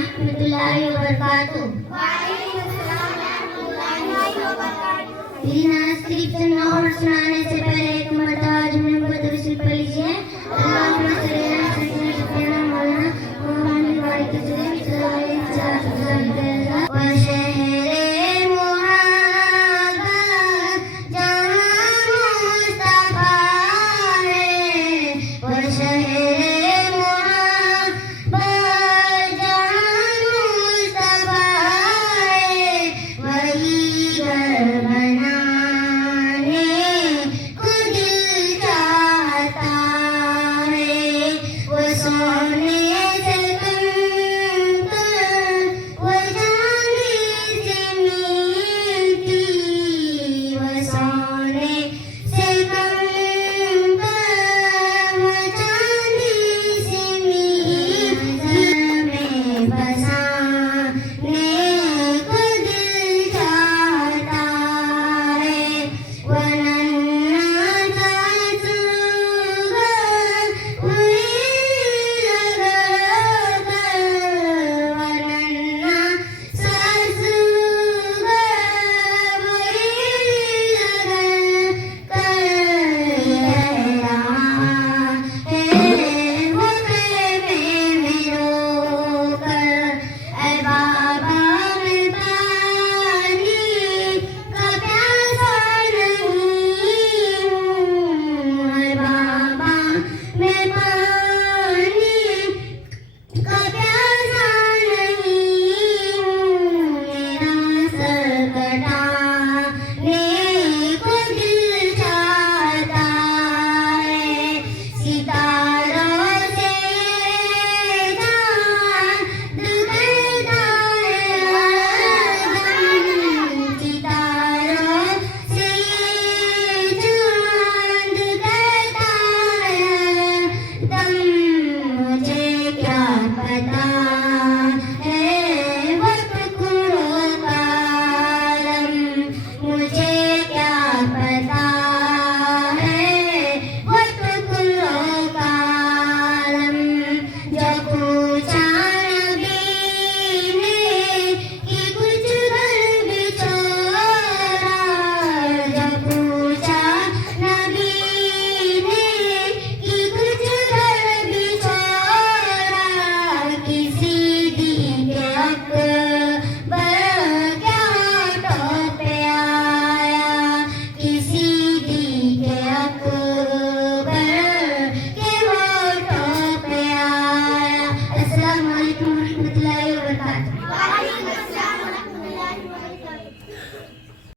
warahmatullahi wabarakatuh. बिना स्क्रिप्शन और सुनाने से पहले एक मरतबा जुमले को तवज्जो कर लीजिए। अल्लाहुम्मा सल्ली अला सय्यिदना मौलाना मुहम्मद व अली सल्लल्लाहु अलैहि वसल्लम व शहरे मुहब्बत जहां मुस्तफा है व शहरे मुहब्बत जहां मुस्तफा है वही घर बनाने को दिल चाहता है वो सोने से कम वो चांदी से मीठी वो सोने से कम वो चांदी से मीठी में बसाने को दिल चाहता है वो नन्हा सासूगा वही लगाकर वो नन्हा सासूगा वही लगाकर कह रहा है वो खेमे में रोकर ऐ बाबा मैं पानी का प्यासा नहीं हूँ ऐ बाबा मैं पानी का प्यासा नहीं हूँ मेरा सर कटाने को दिल चाहता है सितारों से चांद करता है हरदम सितारों से चांद करता है हरदम मुझे क्या पता है वक्त टुकड़ों का आलम मुझे क्या पता है वक्त टुकड़ों का आलम जो पूछा नबी ने कि कुछ घर भी छोड़ा जो पूछा नबी ने कि कुछ घर भी छोड़ा किसी दी के अकबर क्या टोपे आया किसी दी के अकबर के होठों पे आया। अस्सलामु अलैकुम रहमतुल्लाहि व बरकातुहू।